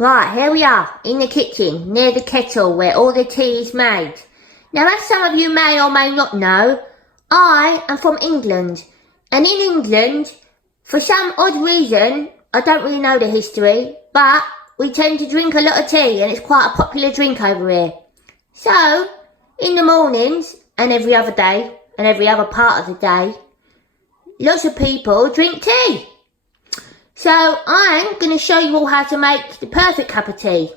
Right, here we are, in the kitchen, near the kettle where all the tea is made. Now, as some of you may or may not know, I am from England. And in England, for some odd reason, I don't really know the history, but we tend to drink a lot of tea and it's quite a popular drink over here. So, in the mornings and every other day and every other part of the day, lots of people drink tea. So I'm going to show you all how to make the perfect cup of tea.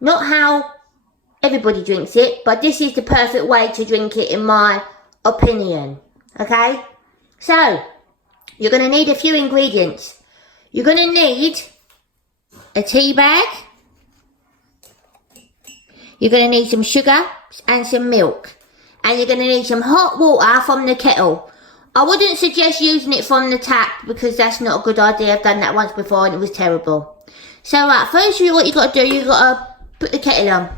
Not how everybody drinks it, but this is the perfect way to drink it in my opinion. Okay? So, you're going to need a few ingredients. You're going to need a tea bag. You're going to need some sugar and some milk. And you're going to need some hot water from the kettle. I wouldn't suggest using it from the tap because that's not a good idea. I've done that once before and it was terrible. So right, first what you got to do, you got to put the kettle on.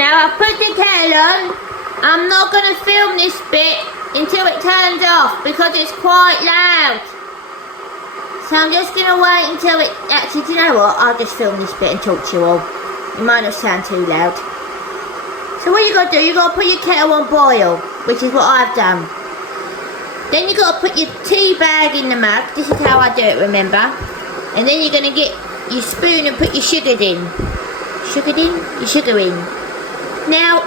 Now I've put the kettle on. I'm not going to film this bit until it turns off because it's quite loud. So I'm just going to wait until it, actually, do you know what? I'll just film this bit and talk to you all. It might not sound too loud. So what you got to do, you got to put your kettle on boil, which is what I've done. Then you got to put your tea bag in the mug. This is how I do it, remember? And then you're going to get your spoon and put your sugar in. Your sugar in. Now,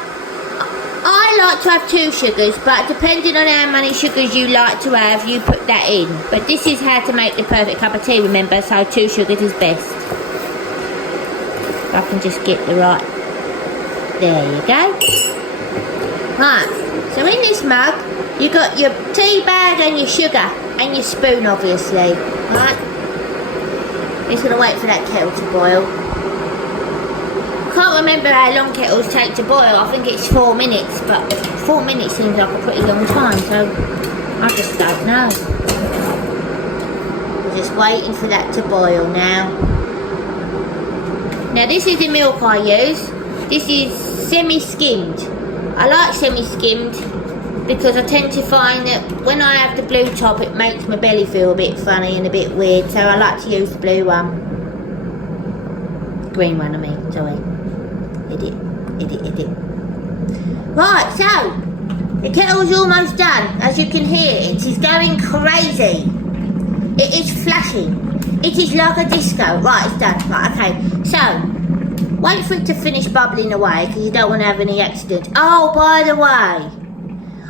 I like to have 2 sugars, but depending on how many sugars you like to have, you put that in. But this is how to make the perfect cup of tea, remember? So 2 sugars is best. If I can just get the right... There you go. Right, so in this mug, you got your tea bag and your sugar and your spoon, obviously. Right? Just gonna wait for that kettle to boil. Can't remember how long kettles take to boil. I think it's 4 minutes, but 4 minutes seems like a pretty long time, so I just don't know. We're just waiting for that to boil now. Now this is the milk I use. This is semi-skimmed. I like semi-skimmed because I tend to find that when I have the blue top it makes my belly feel a bit funny and a bit weird, so I like to use the blue one. Green one I mean, sorry. Edit. Right, so the kettle's almost done. As you can hear, it is going crazy. It is flashing. It is like a disco. Right, it's done. Right, okay. So, wait for it to finish bubbling away because you don't want to have any accidents. Oh, by the way,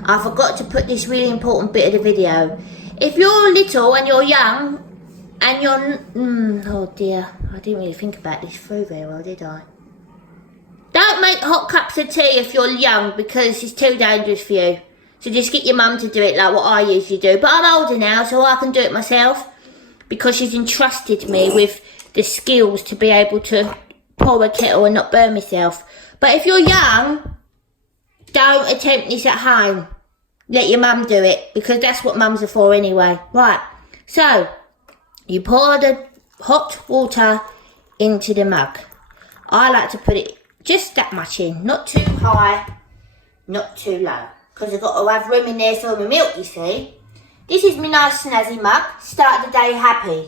I forgot to put this really important bit of the video. If you're little and you're young and you're... oh dear, I didn't really think about this through very well, did I? Don't make hot cups of tea if you're young because it's too dangerous for you. So just get your mum to do it like what I usually do. But I'm older now so I can do it myself because she's entrusted me with the skills to be able to pour a kettle and not burn myself. But if you're young, don't attempt this at home. Let your mum do it because that's what mums are for anyway. Right, so you pour the hot water into the mug. I like to put it just that much in, not too high, not too low, because I've got to have room in there for my milk, you see. This is my nice snazzy mug, start the day happy.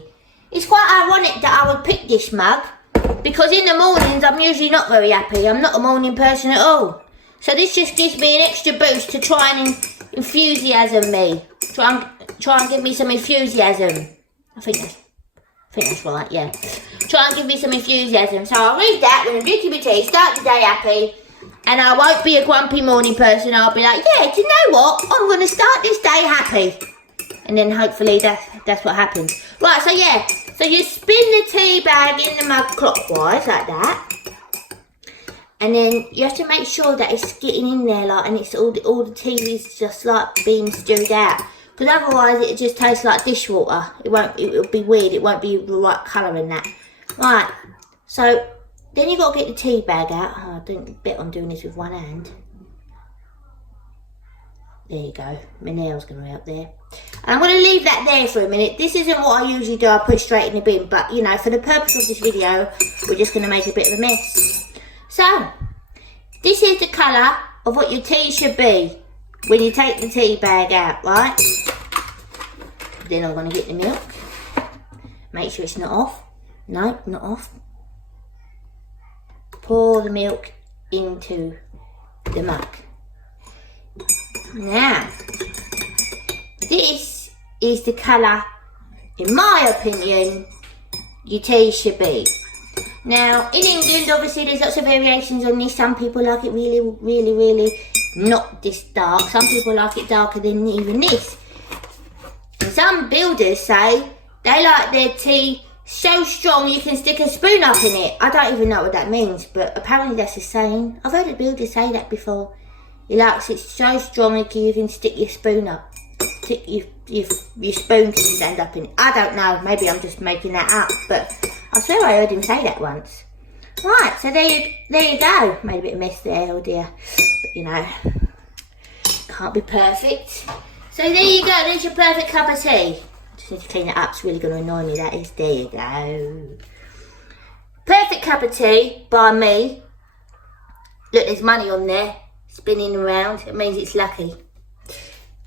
It's quite ironic that I would pick this mug because in the mornings I'm usually not very happy. I'm not a morning person at all. So this just gives me an extra boost to try and enthusiasm me. Try and give me some enthusiasm. I think that's right, yeah. Try and give me some enthusiasm. So I'll read that when I'm drinking my tea, start the day happy, and I won't be a grumpy morning person. I'll be like, yeah, do you know what? I'm going to start this day happy. And then hopefully that's what happens. Right, so yeah. So you spin the tea bag in the mug clockwise, like that. And then you have to make sure that it's getting in there, like, and it's all the tea is just like being stewed out. Because otherwise it just tastes like dishwater. It'll be weird. It won't be the right colour in that. Right. So then you've got to get the tea bag out. Oh, I don't bet on doing this with one hand. There you go. My nail's going to be up there. And I'm going to leave that there for a minute. This isn't what I usually do. I put it straight in the bin. But, you know, for the purpose of this video, we're just going to make a bit of a mess. So, this is the colour of what your tea should be when you take the tea bag out, right? Then I'm going to get the milk. Make sure it's not off. No, not off. pour the milk into the mug. Now, this is the colour, in my opinion, your tea should be. Now, in England, obviously, there's lots of variations on this. Some people like it really, really, really not this dark. Some people like it darker than even this. And some builders say they like their tea so strong you can stick a spoon up in it. I don't even know what that means, but apparently that's the saying. I've heard a builder say that before. He likes it so strong that you can stick your spoon up. Stick your spoon can stand up in it. I don't know, maybe I'm just making that up, but I swear I heard him say that once. Right, so there you go. Made a bit of mess there, oh dear. But you know, can't be perfect. So there you go, there's your perfect cup of tea. Just need to clean it up, it's really going to annoy me, that is. There you go. Perfect cup of tea by me. Look, there's money on there, spinning around. It means it's lucky.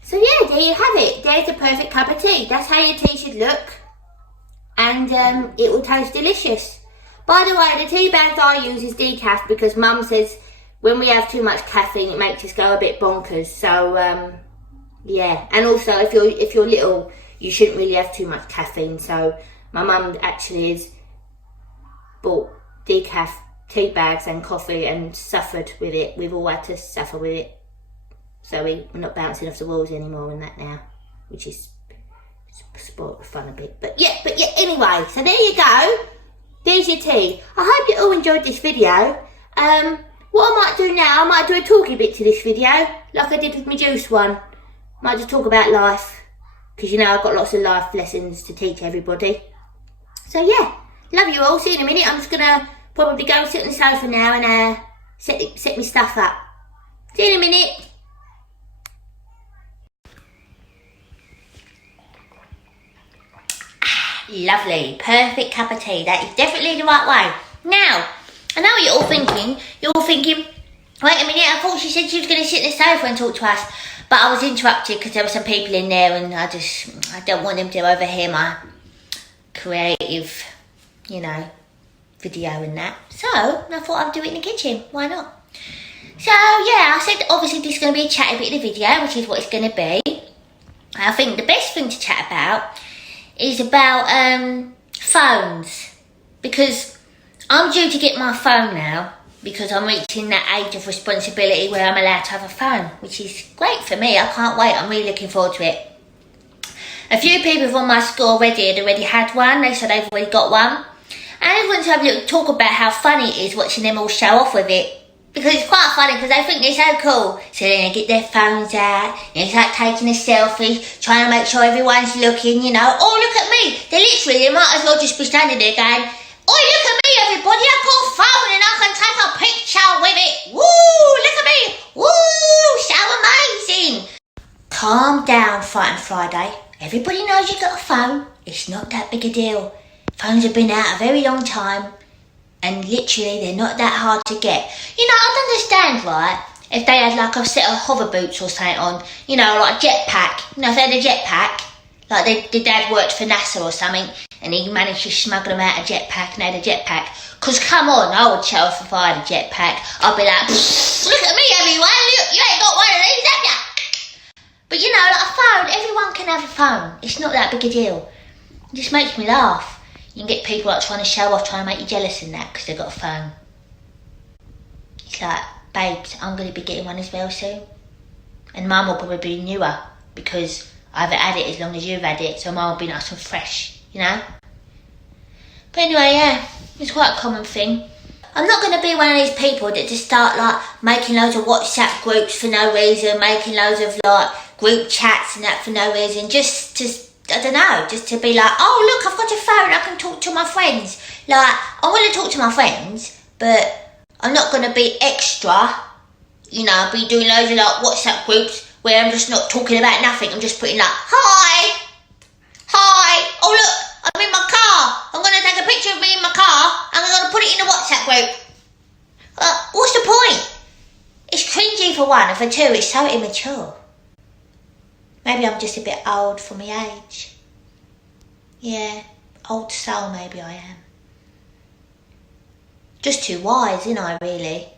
So yeah, there you have it. There's a perfect cup of tea. That's how your tea should look. And it will taste delicious. By the way, the tea bags I use is decaf because Mum says when we have too much caffeine it makes us go a bit bonkers. So yeah, and also if you're little you shouldn't really have too much caffeine. So my mum actually has bought decaf tea bags and coffee and suffered with it. We've all had to suffer with it. So we're not bouncing off the walls anymore and that now, which is spoiled the fun a bit. But yeah, anyway, so there you go. There's your tea. I hope you all enjoyed this video. What I might do now, I might do a talky bit to this video, like I did with my juice one. Might just talk about life, because you know I've got lots of life lessons to teach everybody. So yeah, love you all. See you in a minute. I'm just gonna probably go sit on the sofa now and set my stuff up. See you in a minute. Lovely, perfect cup of tea. That is definitely the right way. Now, I know what you're all thinking. You're all thinking, wait a minute, I thought she said she was going to sit on the sofa and talk to us. But I was interrupted because there were some people in there and I don't want them to overhear my creative, you know, video and that. So, I thought I'd do it in the kitchen. Why not? So, yeah, I said obviously this is going to be a chatty bit of the video, which is what it's going to be. I think the best thing to chat about is about phones, because I'm due to get my phone now because I'm reaching that age of responsibility where I'm allowed to have a phone, which is great for me. I can't wait. I'm really looking forward to it. A few people from my school had already had one. They said they've already got one. And I just want to have a little talk about how funny it is watching them all show off with it. Because it's quite funny, because they think they're so cool. So then they get their phones out, and it's like taking a selfie, trying to make sure everyone's looking, you know. Oh, look at me. They might as well just be standing there going, oh, look at me, everybody. I've got a phone and I can take a picture with it. Woo, look at me. Woo, so amazing. Calm down, Frightened Friday. Everybody knows you've got a phone. It's not that big a deal. Phones have been out a very long time. And literally, they're not that hard to get. You know, I'd understand, right, if they had like a set of hover boots or something on, you know, like a jetpack. You know, if they had a jetpack, like their dad worked for NASA or something, and he managed to smuggle them out a jetpack and they had a jetpack. Because, come on, I would tell if I had a jetpack. I'd be like, look at me, everyone, look, you ain't got one of these, have you? But, you know, like a phone, everyone can have a phone. It's not that big a deal. It just makes me laugh. You can get people like trying to show off, trying to make you jealous and that because they've got a phone. It's like, babes, I'm going to be getting one as well soon. And mine will probably be newer because I haven't had it as long as you've had it, so mine will be nice and fresh, you know? But anyway, yeah, it's quite a common thing. I'm not going to be one of these people that just start like making loads of WhatsApp groups for no reason, making loads of like group chats and that for no reason, just I don't know, just to be like, oh look, I've got a phone, I can talk to my friends. Like, I want to talk to my friends, but I'm not going to be extra, you know, be doing loads of like WhatsApp groups where I'm just not talking about nothing. I'm just putting like, hi, oh look, I'm in my car, I'm going to take a picture of me in my car and I'm going to put it in a WhatsApp group. What's the point? It's cringy for one, and for two, it's so immature. Maybe I'm just a bit old for my age. Yeah, old soul maybe I am. Just too wise, isn't I, really?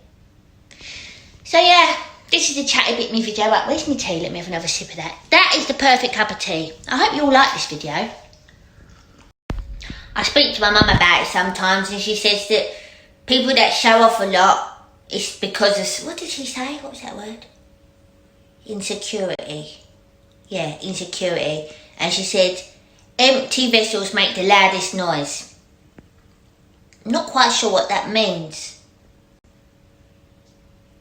So yeah, this is a chatty bit me video. Right, where's my tea? Let me have another sip of that. That is the perfect cup of tea. I hope you all like this video. I speak to my mum about it sometimes, and she says that people that show off a lot, it's because of, what did she say? What was that word? Insecurity. Yeah, insecurity. And she said, empty vessels make the loudest noise. I'm not quite sure what that means.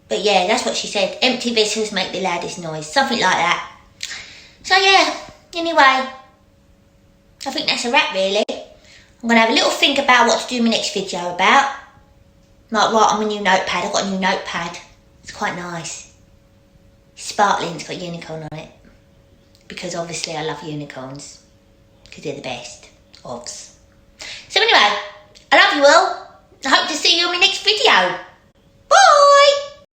But yeah, that's what she said. Empty vessels make the loudest noise. Something like that. So yeah, anyway, I think that's a wrap, really. I'm going to have a little think about what to do my next video about. Might write on my new notepad. I've got a new notepad. It's quite nice. Sparkling, it's got a unicorn on it. Because obviously I love unicorns. Because they're the best. Obs. So anyway, I love you all. I hope to see you in my next video.